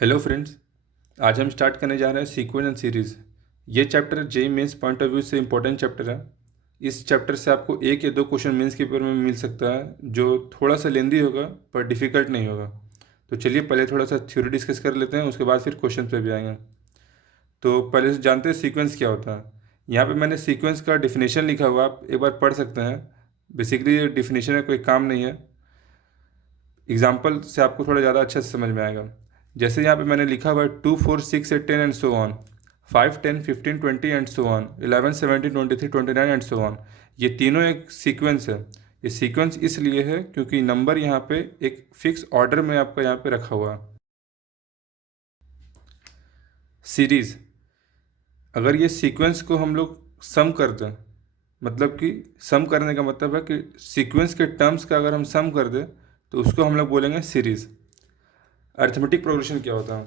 Hello friends, आज हम start करने जा रहे हैं सीक्वेंस एंड सीरीज़। ये chapter JEE mains point of view से इम्पोर्टेंट चैप्टर है। इस चैप्टर से आपको एक या दो क्वेश्चन मेंस के पेपर में मिल सकता है, जो थोड़ा सा लेंदी होगा पर डिफ़िकल्ट नहीं होगा। तो चलिए पहले थोड़ा सा थ्योरी डिस्कस कर लेते हैं, उसके बाद फिर क्वेश्चन पे भी आएंगे। तो पहले से जानते हैं सीक्वेंस क्या होता है। यहाँ पे मैंने सीक्वेंस का डिफिनेशन लिखा हुआ, आप एक बार पढ़ सकते हैं। बेसिकली ये डिफिनेशन है, कोई काम नहीं है। एग्जाम्पल से आपको थोड़ा ज़्यादा अच्छे से समझ में आएगा। जैसे यहाँ पे मैंने लिखा हुआ है 2 4 6 8 10 and so on, 5 10 15 20 and so on, 11 17 23 29 and so on. ये तीनों एक सीक्वेंस है। ये सीक्वेंस इसलिए है क्योंकि नंबर यहाँ पे एक फिक्स ऑर्डर में आपका यहाँ पे रखा हुआ है। सीरीज़, अगर ये सीक्वेंस को हम लोग सम कर दें, मतलब कि सम करने का मतलब है कि सीक्वेंस के टर्म्स का अगर हम सम कर दें तो उसको हम लोग बोलेंगे सीरीज़। अर्थमेटिक प्रोग्रेशन क्या होता है?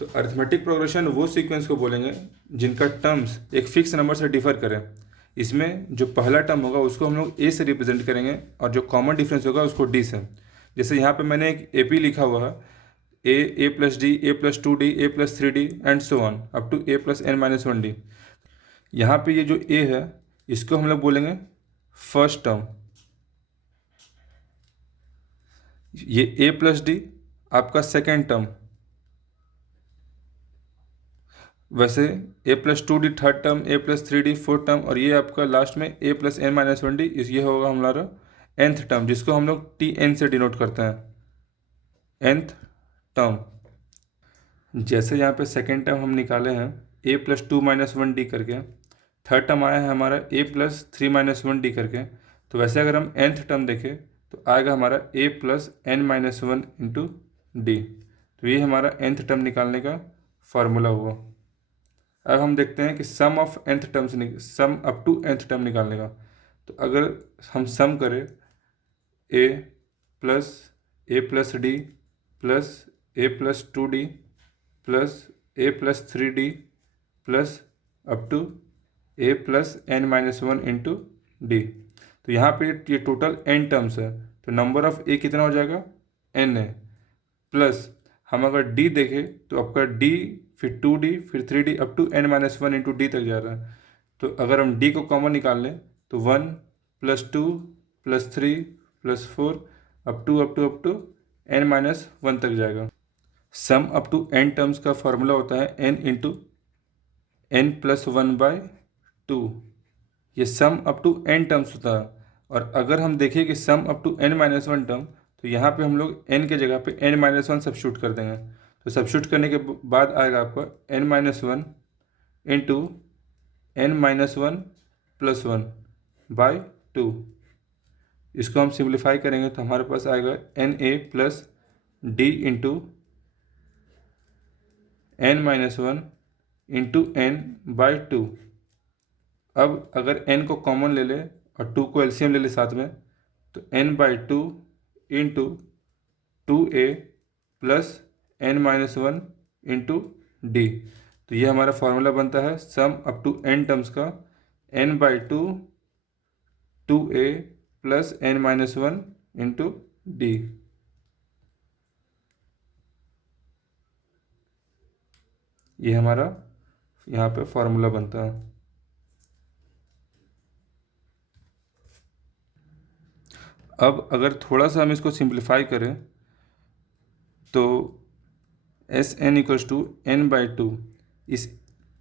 तो अर्थमेटिक प्रोग्रेशन वो सीक्वेंस को बोलेंगे जिनका टर्म्स एक फिक्स नंबर से डिफर करें। इसमें जो पहला टर्म होगा उसको हम लोग ए से रिप्रेजेंट करेंगे और जो कॉमन डिफरेंस होगा उसको डी से। जैसे यहाँ पे मैंने एक ए पी लिखा हुआ है, A plus D, A plus 2 D, A plus 3 D and so on up to A plus N minus 1 D. यहाँ पे ये जो ए है इसको हम लोग बोलेंगे फर्स्ट टर्म। ये ए प्लस डी आपका सेकेंड टर्म। वैसे ए प्लस 2 डी थर्ड टर्म, ए प्लस 3 डी फोर्थ टर्म, और ये आपका लास्ट में ए प्लस एन माइनस 1 डी, ये होगा हमारा nth टर्म, जिसको हम लोग टी एन से डिनोट करते हैं, nth टर्म। जैसे यहाँ पे सेकेंड टर्म हम निकाले हैं ए प्लस 2 - 1 डी करके, थर्ड टर्म आया है हमारा ए प्लस 3 - 1 डी करके। तो वैसे अगर हम nth टर्म देखें तो आएगा हमारा A plus N minus 1 into D. तो ये हमारा nth टर्म निकालने का फार्मूला हुआ। अब हम देखते हैं कि सम ऑफ nth टर्म से sum up to nth term निकालने का। तो अगर हम सम करें A plus D plus A plus 2 D plus A plus 3 D plus up to A plus N minus 1 into D. तो यहाँ पे ये टोटल एन टर्म्स है। तो नंबर ऑफ ए कितना हो जाएगा? एन है। प्लस हम अगर डी देखें तो आपका डी, फिर 2 डी, फिर 3 d up to n minus 1 into d तक जा रहा है। तो अगर हम डी को कॉमन निकाल लें तो 1 + 2 + 3 + 4 अप टू एन माइनस 1 तक जाएगा। Sum up to n terms का फॉर्मूला होता है एन इंटू एन प्लस 1/2। ये sum up to n terms होता है। और अगर हम देखें कि sum up to n minus 1 term, तो यहाँ पे हम लोग एन के जगह पे एन माइनस 1 सब्स्टिट्यूट कर देंगे। तो सब्स्टिट्यूट करने के बाद आएगा आपका n minus 1 into n minus 1 + 1/2। इसको हम सिंप्लीफाई करेंगे तो हमारे पास आएगा n a plus d into n minus 1 into n/2। अब अगर n को कॉमन ले ले और 2 को एलसीएम ले ले साथ में, तो n/2 into 2a plus n minus 1 into D. तो ये हमारा फॉर्मूला बनता है sum up to n terms का n/2 2a plus n minus 1 into d. ये हमारा यहाँ पे फॉर्मूला बनता है। अब अगर थोड़ा सा हम इसको सिंप्लीफाई करें तो S N equals to n/2, इस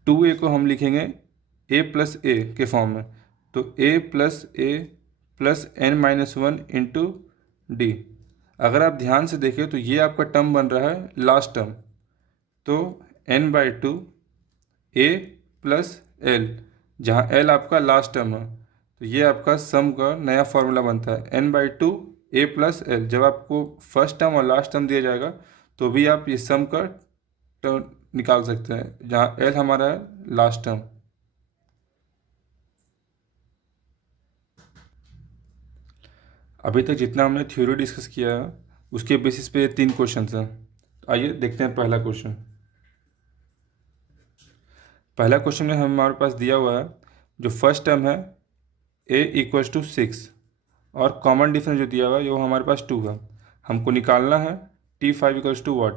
2a को हम लिखेंगे a प्लस ए के फॉर्म में। तो a plus A plus n minus 1 into D. अगर आप ध्यान से देखें तो ये आपका टर्म बन रहा है लास्ट टर्म। तो n/2 a प्लस एल, जहाँ एल आपका लास्ट टर्म है। तो ये आपका सम का नया फॉर्मूला बनता है n/2 a प्लस एल। जब आपको फर्स्ट टर्म और लास्ट टर्म दिया जाएगा तो भी आप ये सम का टर्म निकाल सकते हैं, जहाँ एल हमारा है लास्ट टर्म। अभी तक जितना हमने थ्योरी डिस्कस किया है उसके बेसिस पे ये 3 क्वेश्चन हैं। तो आइए देखते हैं पहला क्वेश्चन। पहला क्वेश्चन में हमारे पास दिया हुआ है जो फर्स्ट टर्म है a इक्वल्स टू 6, और कॉमन डिफरेंस जो दिया हुआ है वो हमारे पास 2 है। हमको निकालना है T5 इक्वल्स टू व्हाट?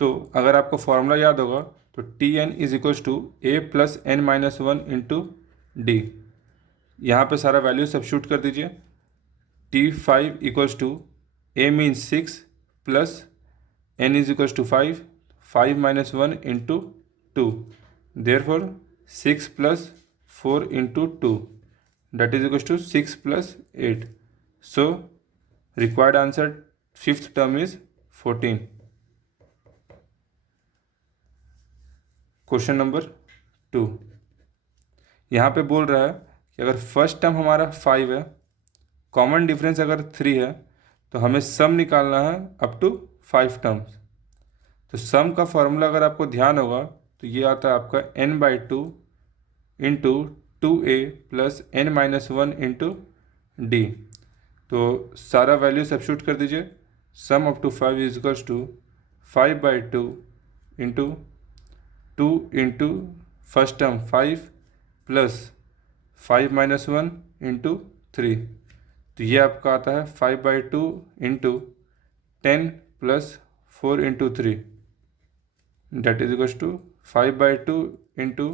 तो अगर आपको फॉर्मूला याद होगा तो t n is equals to A plus N minus one into d. यहाँ पर सारा वैल्यू सब्स्टिट्यूट कर दीजिए। T5 equals to A means 6 plus N is equals to 5, 5 minus 1 into 2. Therefore 6 plus 4 into 2, that is equals to 6 plus 8. So required answer fifth term is 14. Question number 2, यहाँ पे बोल रहा है कि अगर फर्स्ट टर्म हमारा 5 है, कॉमन डिफरेंस अगर 3 है, तो हमें सम निकालना है अप टू 5 टर्म्स। तो सम का फॉर्मूला अगर आपको ध्यान होगा तो ये आता है आपका n/2 into 2a plus n minus 1 into D. तो सारा वैल्यू सब्स्टिट्यूट कर दीजिए। Sum up to 5 is equals to 5/2 into 2 into first term 5 plus 5 minus 1 into 3। तो ये आपका आता है 5/2 into 10 plus 4 into 3, that is equals to 5/2 into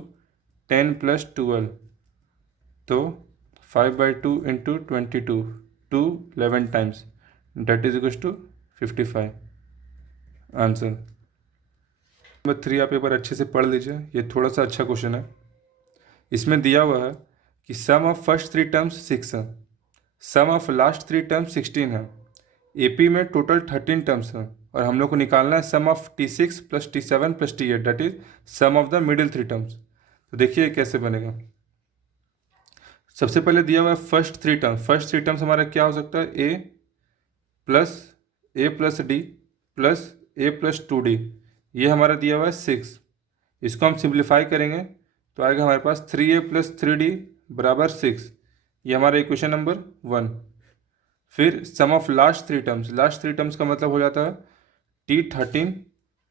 10 plus 12। तो 5/2 into 22, 2 11 times, that is equals to 55 answer. Number 3 आप एक बार अच्छे से पढ़ लीजिए, ये थोड़ा सा अच्छा क्वेश्चन है। इसमें दिया हुआ है कि सम ऑफ फर्स्ट 3 टर्म्स 6 है, सम ऑफ लास्ट 3 टर्म्स 16 है। एपी में टोटल 13 टर्म्स है और हम लोग को निकालना है sum of T6 plus T7 plus T8, that is sum of the middle 3 terms. तो देखिए कैसे बनेगा। सबसे पहले दिया हुआ है फर्स्ट 3 टर्म्स। फर्स्ट 3 टर्म्स हमारा क्या हो सकता है, a plus D plus a plus 2d। ये हमारा दिया हुआ है 6। इसको हम सिंप्लीफाई करेंगे तो आएगा हमारे पास 3a प्लस 3d बराबर 6। ये हमारा इक्वेशन नंबर 1। फिर sum of last 3 terms, last 3 terms का मतलब हो जाता है T13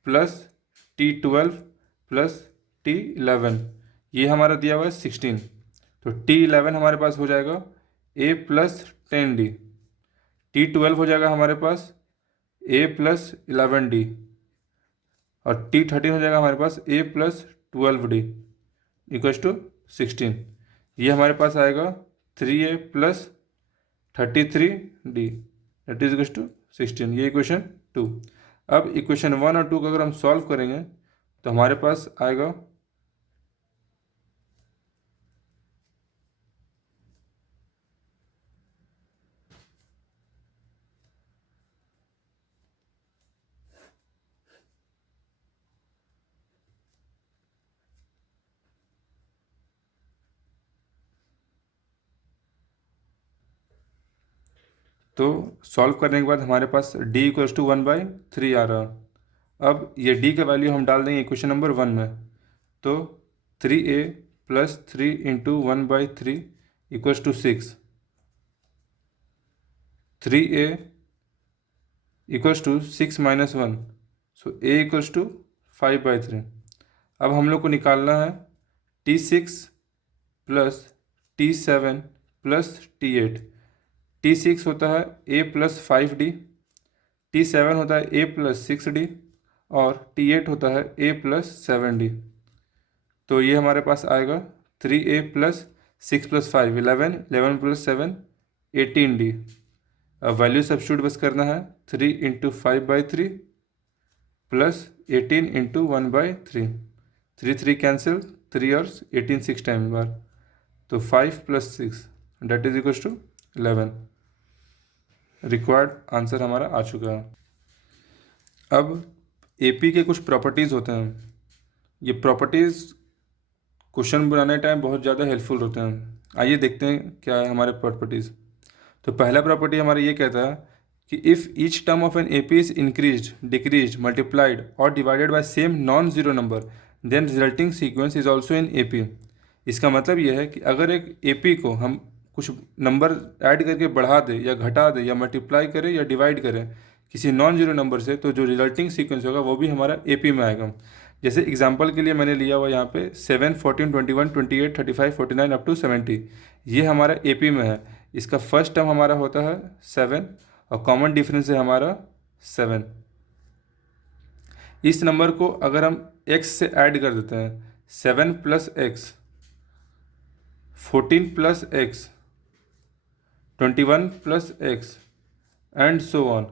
plus T12 plus T11। ये हमारा दिया हुआ है 16। तो T11 हमारे पास हो जाएगा a प्लस 10d, T12 हो जाएगा हमारे पास a प्लस 11d और T13 हो जाएगा हमारे पास a plus 12d equals to 16। ये हमारे पास आएगा 3a plus 33d, that is equals to 16। ये इक्वेशन 2। अब इक्वेशन 1 और 2 को अगर हम सॉल्व करेंगे तो हमारे पास आएगा तो सॉल्व करने के बाद हमारे पास d इक्वल्स टू 1/3 आ रहा। अब ये d का वैल्यू हम डाल देंगे इक्वेशन नंबर 1 में। तो 3a plus 3 into 1/3 equals to 6, 3a equals to 6 minus 1, so a equals to 5/3। अब हम लोग को निकालना है T6 plus T7 plus T8। T6 होता है a प्लस 5d, T7 होता है a प्लस 6d और T8 होता है a प्लस 7d। तो ये हमारे पास आएगा 3a plus 6 plus 5 11, 11 plus 7 18d। अब वैल्यू सब्स्टिट्यूट बस करना है 3 इंटू 5/3 प्लस 18 इंटू 1/3, 3 कैंसिल, 3 और 18 6 टाइम बार, तो 5 plus 6 that is equals to 11। Required answer हमारा आ चुका है। अब एपी के कुछ प्रॉपर्टीज़ होते हैं। ये प्रॉपर्टीज़ क्वेश्चन बनाने टाइम बहुत ज़्यादा हेल्पफुल होते हैं। आइए देखते हैं क्या है हमारे प्रॉपर्टीज़। तो पहला प्रॉपर्टी हमारा ये कहता है कि if each term of an AP is increased, decreased, multiplied और divided by same non zero number then resulting sequence is also in AP. इसका मतलब यह है कि अगर एक एपी को हम कुछ नंबर ऐड करके बढ़ा दे या घटा दे या मल्टीप्लाई करें या डिवाइड करें किसी नॉन जीरो नंबर से, तो जो रिजल्टिंग सीक्वेंस होगा वो भी हमारा एपी में आएगा। जैसे एग्जांपल के लिए मैंने लिया हुआ यहाँ पे 7, 14, 21, 28, 35, 49 अप टू 70, ये हमारा एपी में है। इसका फर्स्ट टर्म हमारा होता है 7 और कॉमन डिफरेंस है हमारा 7। इस नंबर को अगर हम x से ऐड कर देते हैं, 7 plus x, 14 plus x, 21 plus x and so on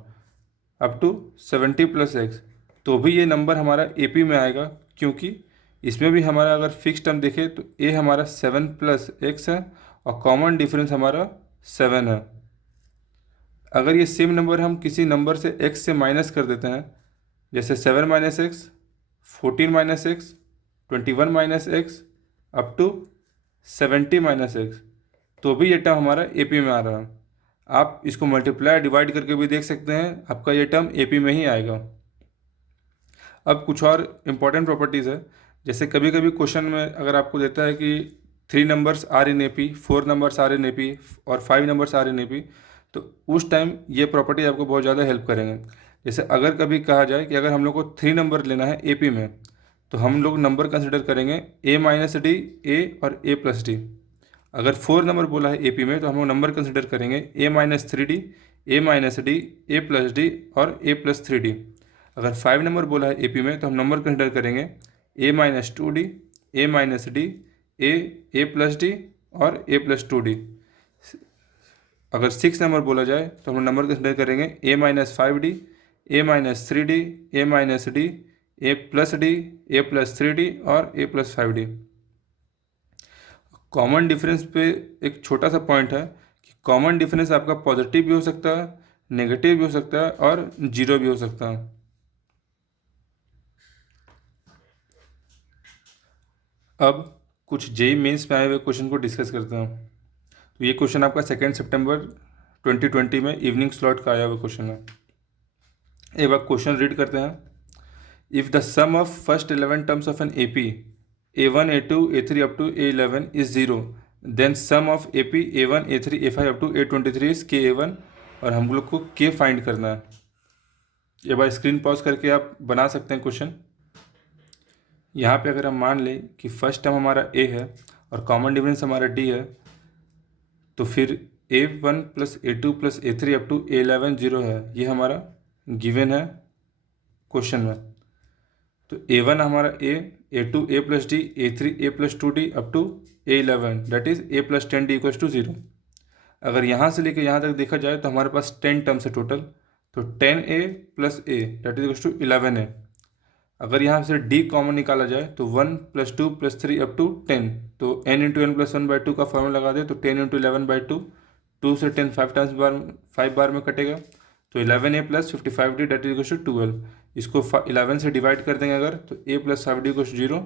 up to 70 plus x, तो भी ये नंबर हमारा AP में आएगा, क्योंकि इसमें भी हमारा अगर फिक्स टर्म देखें तो A हमारा 7 प्लस एक्स है और कॉमन डिफरेंस हमारा 7 है। अगर ये सेम नंबर हम किसी नंबर से x से माइनस कर देते हैं, जैसे 7 minus x, 14 minus x, 21 minus x up to 70 minus x, तो भी ये टर्म हमारा AP में आ रहा है। आप इसको मल्टीप्लाई डिवाइड करके भी देख सकते हैं, आपका ये टर्म AP में ही आएगा। अब कुछ और इम्पॉर्टेंट प्रॉपर्टीज़ है, जैसे कभी कभी क्वेश्चन में अगर आपको देता है कि 3 numbers are in AP, 4 numbers are in AP और 5 नंबर्स आर इन AP, तो उस टाइम ये प्रॉपर्टी आपको बहुत ज़्यादा हेल्प करेंगे। जैसे अगर कभी कहा जाए कि अगर हम लोग को 3 नंबर लेना है AP में, तो हम लोग नंबर कंसिडर करेंगे A माइनस डी, A और A प्लस डी। अगर 4 नंबर बोला है AP में, तो हम लोग नंबर कंसिडर करेंगे A minus 3D, A minus D, A plus D और A प्लस 3D। अगर 5 नंबर बोला है AP में, तो हम नंबर कंसिडर करेंगे A minus 2D, A minus D, A plus D और A प्लस 2D। अगर 6 नंबर बोला जाए तो हम नंबर कंसिडर करेंगे A minus 5D, A minus 3D, A minus D, A plus D, A plus 3D और A plus 5D। Common difference पे एक छोटा सा पॉइंट है कि कॉमन डिफरेंस आपका पॉजिटिव भी हो सकता है, नेगेटिव भी हो सकता है और जीरो भी हो सकता है। अब कुछ जेई मेंस में आए हुए क्वेश्चन को डिस्कस करते हैं। तो ये क्वेश्चन आपका 2 सितंबर 2020 में इवनिंग स्लॉट का आया हुआ क्वेश्चन है। एक बार क्वेश्चन रीड करते हैं। If the sum of first 11 terms of an AP A1, A2, A3 up to A11 is 0, then sum of AP A1, A3, A5 up to A23 is KA1, और हम लोग को K find करना है। एक बार स्क्रीन पॉज करके आप बना सकते हैं क्वेश्चन। यहाँ पे अगर हम मान लें कि फर्स्ट टर्म हमारा A है और कॉमन डिफरेंस हमारा D है, तो फिर A1 plus A2 plus A3 up to A11 0 है, ये हमारा गिवन है क्वेश्चन में। तो A1 हमारा A, A2 A plus d, A3 A plus 2D up to A11 that is A plus 10D equals to 0। अगर यहाँ से लेकर यहाँ तक देखा जाए तो हमारे पास 10 टर्म्स है टोटल, तो 10A plus A that is equals to 11A। अगर यहाँ से D कॉमन निकाला जाए तो 1 प्लस 2 प्लस 3 अप टू 10, तो n इंटू एन प्लस 1/2 का फॉर्मूला लगा दे तो 10 इंटू 11/2, 2 से 10 5 बार में कटेगा, तो 11A plus 55D that is equals to 12। इसको 11 से डिवाइड कर देंगे अगर, तो A प्लस 5D इक्वल्स 0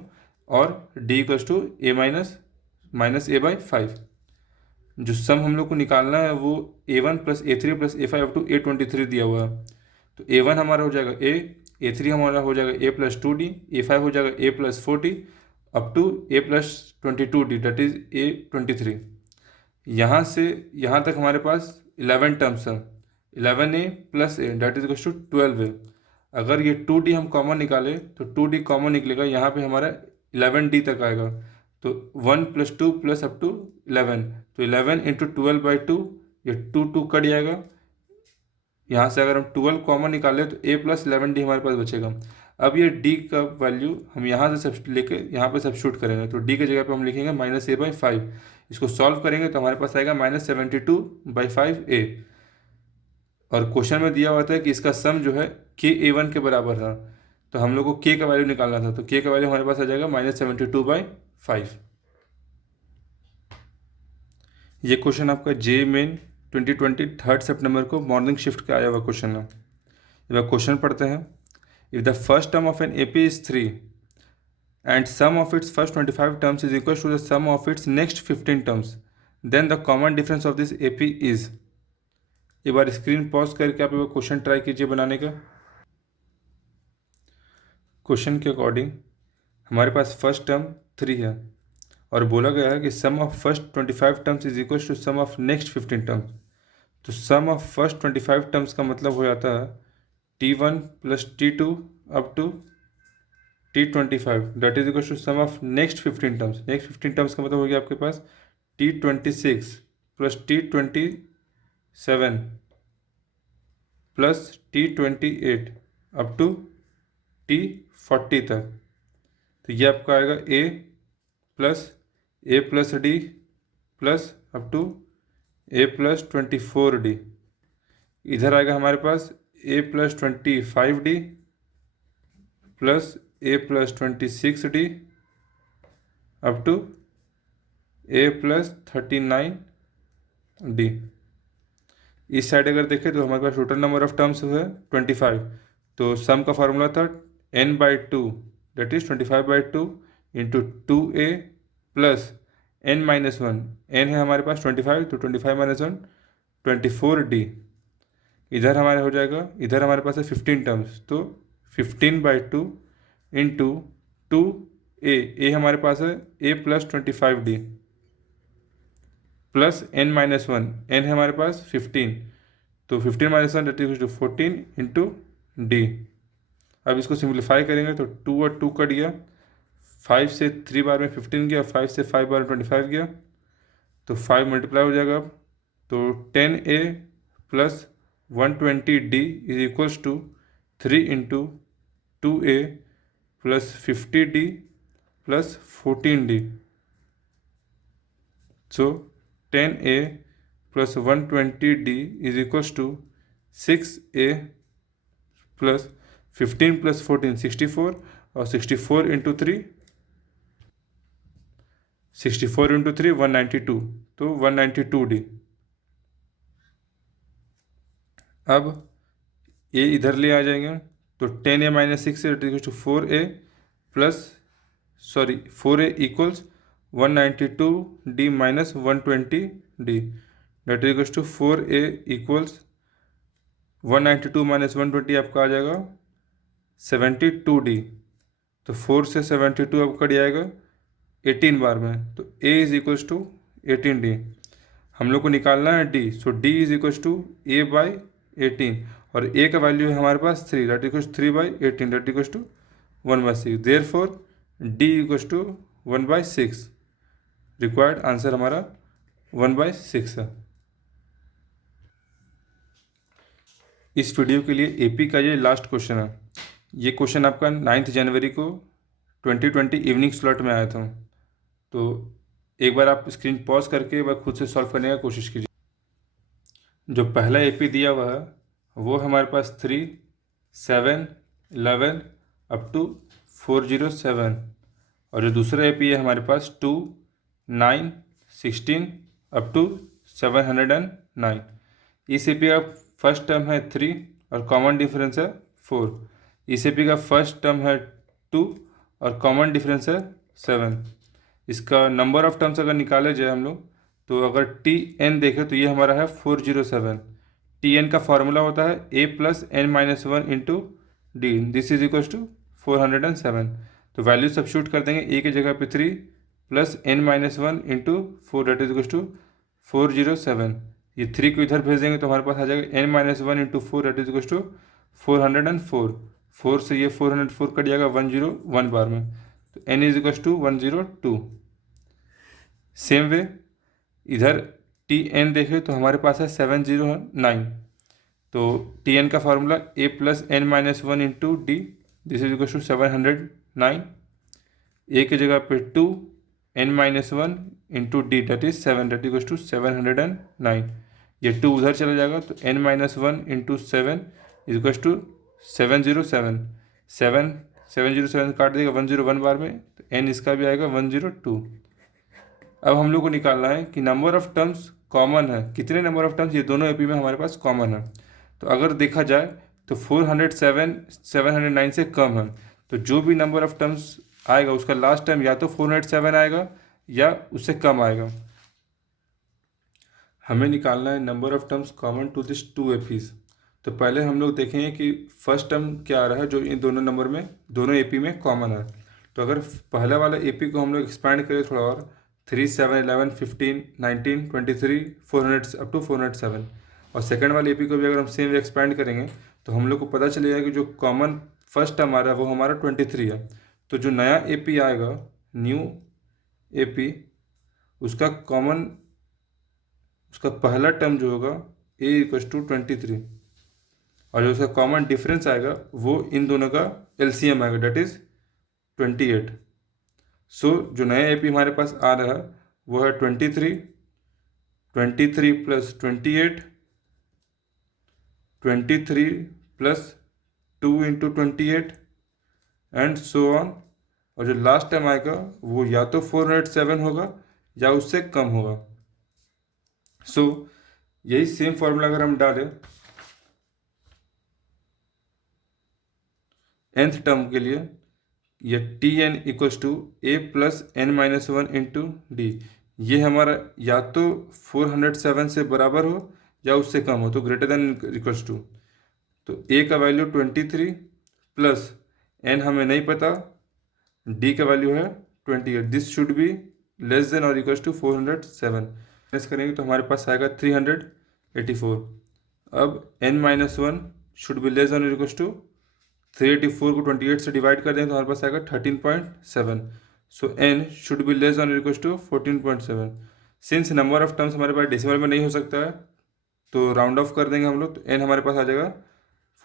और D equals to A minus A/5। जो सम हम लोग को निकालना है वो A1 plus A3 plus A5 up to A23 दिया हुआ है। तो A1 हमारा हो जाएगा A, A3 हमारा हो जाएगा A प्लस 2D, A5 हो जाएगा A plus 4D up to A plus 22D that is A23। यहाँ से यहाँ तक हमारे पास 11 टर्म्स हैं, 11A plus A that is equals to 12A। अगर ये 2D हम कॉमन निकाले तो 2D कॉमन निकलेगा, यहाँ पे हमारा 11D तक आएगा, तो 1 प्लस 2 प्लस अप टू 11, तो 11 इंटू 12/2, ये 2 कट जाएगा। यहाँ से अगर हम 12 कॉमन निकालें तो A प्लस 11D हमारे पास बचेगा। अब ये D का वैल्यू हम यहाँ से लेके यहाँ पे सब्स्टिट्यूट करेंगे, तो D की जगह पे हम लिखेंगे -A/5। इसको सॉल्व करेंगे तो हमारे पास आएगा -72/5A। और क्वेश्चन में दिया हुआ था कि इसका सम जो है KA1 के बराबर था, तो हम लोग को K का वैल्यू निकालना था, तो K का वैल्यू हमारे पास आ जाएगा -72/5। ये क्वेश्चन आपका जे मेन 2020 3 सितंबर को मॉर्निंग शिफ्ट का आया हुआ क्वेश्चन है। एक क्वेश्चन पढ़ते हैं। If the first term of an AP is 3 and sum of its first 25 terms is equal to the sum of its next 15 terms, then the common difference of this AP is. एक बार screen pause करके आप एक question try कीजिए बनाने का। Question के according हमारे पास फर्स्ट टर्म 3 है और बोला गया है कि sum of first 25 terms is equal to sum of next 15 terms. तो सम ऑफ फर्स्ट 25 टर्म्स का मतलब हो जाता है T1 plus T2 up to T25 that is equal to sum of next 15 terms. Next 15 terms का मतलब हो गया आपके पास T26 plus T27 plus T28 up to T40 तक। तो ये आपका आएगा A+D plus up to A+24D। इधर आएगा हमारे पास A+25D plus A+26D up to A+39D। इस साइड अगर देखें तो हमारे पास टोटल नंबर ऑफ टर्म्स है 25। तो सम का फार्मूला था n/2 that is 25/2 into 2A plus n-1। n है हमारे पास 25, तो 25-1 24D। इधर हमारे हो जाएगा, इधर हमारे पास है 15 टर्म्स, तो 15/2 इंटू 2A। ए हमारे पास है A+25D प्लस n-1। n है हमारे पास 15, तो 15-1 दैट इज 14 इंटू D। अब इसको सिंप्लीफाई करेंगे तो 2 और 2 कट गया, 5 से 3 बार में 15 गया, 5 से 5 बार 25 गया, तो 5 मल्टीप्लाई हो जाएगा। तो 10A plus 120D is equals to 3 into 2A plus 50D plus 14D। So 10A plus 120D is equals to 6A plus 15 plus 14 64, और 64 इंटू 3 192, तो 192D। अब ये इधर ले आ जाएंगे, तो 10A minus 6 to 4A plus 4A equals 192D minus 120D that equals to 4A equals 192 minus 120 आपका आ जाएगा 72D। तो 4 से 72 अब कट जाएगा 18 बार में, तो A is equals to 18D। हम लोग को निकालना है D, so D is equals to A/18, और A का वैल्यू है हमारे पास 3 that equals 3/18 that equals to 1/6। Therefore D equals to 1/6। Required answer हमारा 1/6 है। इस वीडियो के लिए AP का ये लास्ट क्वेश्चन है। ये क्वेश्चन आपका 9 जनवरी को 2020 इवनिंग स्लॉट में आया था। तो एक बार आप स्क्रीन पॉज करके एक बार खुद से सॉल्व करने का कोशिश कीजिए। जो पहला AP दिया हुआ है वो हमारे पास 3, 7, 11 अप टू 407, और जो दूसरा AP है हमारे पास 2, 9, 16 अप टू 709। इस AP का फर्स्ट टर्म है 3 और कॉमन डिफरेंस है 4। इस AP का फर्स्ट टर्म है 2 और कॉमन डिफरेंस है 7। इसका नंबर ऑफ टर्म्स अगर निकाले जाए हम लोग, तो अगर TN देखें तो ये हमारा है 407। TN का फॉर्मूला होता है A+n-1 into D, this is equals to 407। तो वैल्यू सब्स्टिट्यूट कर देंगे, A की जगह पे 3 plus n-1 into 4 that is equals to 407। ये 3 को इधर भेज देंगे तो हमारे पास आ जाएगा n-1 into 4 that is equals to 404। 4 से ये 404 कट जाएगा 101 बार में, तो n is equals to 102। Same way इधर TN देखें तो हमारे पास है 709। तो TN का formula A+n-1 into D, this is equals to 709। A की जगह पे 2, n-1 into D that is 7 that equals to 709। ये 2 उधर चला जाएगा, तो n-1 into 7 is equals to 707। 707 काट देगा 101 बार में, तो n इसका भी आएगा 102। अब हम लोग को निकालना है कि नंबर ऑफ टर्म्स कॉमन है, कितने नंबर ऑफ टर्म्स ये दोनों AP में हमारे पास कॉमन है। तो अगर देखा जाए तो 407 709 से कम है, तो जो भी नंबर ऑफ टर्म्स आएगा उसका लास्ट टर्म या तो 407 आएगा या उससे कम आएगा। हमें निकालना है number of terms common to this 2 APs। तो पहले हम लोग देखेंगे कि फर्स्ट टर्म क्या आ रहा है जो इन दोनों नंबर में, दोनों AP में कॉमन है। तो अगर पहला वाला AP को हम लोग एक्सपैंड करें थोड़ा और, 3, 7, 11, 15, 19, 23, 400 अप टू 407, और सेकंड वाले AP को भी अगर हम सेम वे एक्सपैंड करेंगे तो हम लोग को पता चलेगा कि जो कॉमन फर्स्ट टर्म आ रहा है वो हमारा 23 है। तो जो नया AP आएगा, न्यू AP, उसका कॉमन, उसका पहला टर्म जो होगा A इक्वल्स टू 23, और जो उसका कॉमन डिफरेंस आएगा वो इन दोनों का एलसीएम आएगा, डेट इज़ 28। सो जो नया एपी हमारे पास आ रहा है वो है 23 plus 28, 23 plus 2 into 28 and so on. और जो लास्ट टाइम आएगा वो या तो 407 होगा या उससे कम होगा। सो यही सेम फॉर्मूला अगर हम डालें nth टर्म के लिए, ये t n equals to A plus N minus one into d, ये हमारा या तो 407 से बराबर हो या उससे कम हो, तो ग्रेटर देन इक्वल्स टू। तो ए का वैल्यू 23 प्लस एन हमें नहीं पता, डी का वैल्यू है 28। This should be less than और इक्वल्स टू 407। माइनस करेंगे तो हमारे पास आएगा 384। अब n minus one should be less than और इक्वल्स टू 384 को 28 से डिवाइड कर देंगे तो हमारे पास आएगा 13.7। So n should be less than और equals to 14.7। Since number of terms हमारे पास डेसिमल में नहीं हो सकता है तो राउंड ऑफ कर देंगे हम लोग, तो n हमारे पास आ जाएगा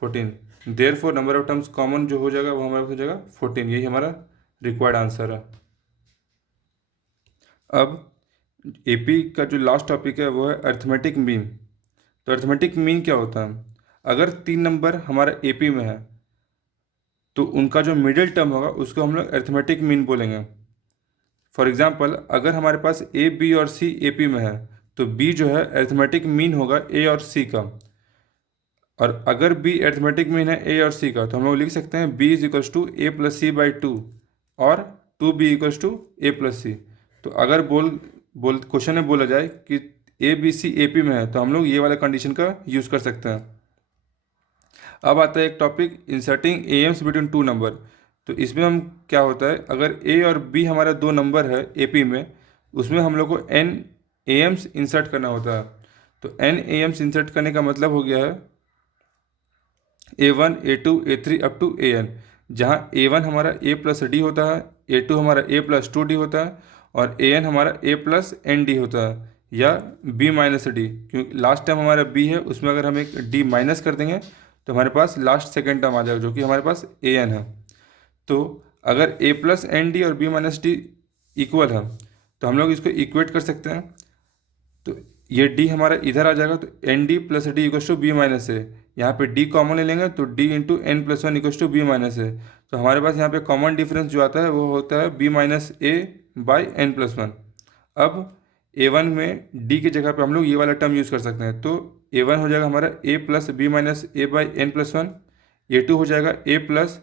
14। Therefore number of terms common जो हो जाएगा वो हमारे पास हो जाएगा 14। यही हमारा रिक्वायर्ड आंसर है। अब एपी का जो लास्ट टॉपिक है वो है अर्थमेटिक मीन। तो अर्थमेटिक मीन क्या होता है? अगर 3 नंबर हमारा एपी में है तो उनका जो मिडिल टर्म होगा उसको हम लोग अर्थमेटिक मीन बोलेंगे। फॉर एग्जांपल अगर हमारे पास ए बी और सी एपी में है तो बी जो है अर्थमेटिक मीन होगा ए और सी का। और अगर बी अर्थमेटिक मीन है ए और सी का तो हम लोग लिख सकते हैं B is equals to A plus C by 2 और 2b equals to A plus C. तो अगर क्वेश्चन में बोला जाए कि A B C A P में है तो हम लोग ये वाला कंडीशन का यूज़ कर सकते हैं। अब आता है एक टॉपिक इंसर्टिंग ए एम्स बिटवीन 2 नंबर। तो इसमें हम क्या होता है, अगर ए और बी हमारा 2 नंबर है ए पी में, उसमें हम लोग को n ए एम्स इंसर्ट करना होता है। तो n ए एम्स इंसर्ट करने का मतलब हो गया है A1 A2 A3 up to AN, जहाँ A1 हमारा A प्लस डी होता है, A2 हमारा A प्लस 2D होता है और AN हमारा A प्लस ND होता है या B माइनस डी, क्योंकि लास्ट टाइम हमारा B है उसमें अगर हम एक D माइनस कर देंगे तो हमारे पास लास्ट सेकेंड टर्म आ जाएगा जो कि हमारे पास AN है। तो अगर A प्लस ND और B माइनस डी इक्वल है तो हम लोग इसको इक्वेट कर सकते हैं। तो ये D हमारा इधर आ जाएगा तो ND plus D equals to B minus A. यहाँ पे D कॉमन ले लेंगे तो D into N plus one equals to B minus A. तो हमारे पास यहाँ पे कॉमन डिफरेंस जो आता है वो होता है b minus a by n plus one. अब A1 में D की जगह पे हम लोग ये वाला टर्म यूज़ कर सकते हैं। तो A1 हो जाएगा हमारा A plus b minus a by n plus one, A2 हो जाएगा A plus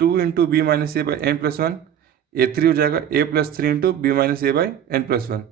2 into b minus a by n plus one, A3 हो जाएगा A plus 3 into b minus a by n plus one.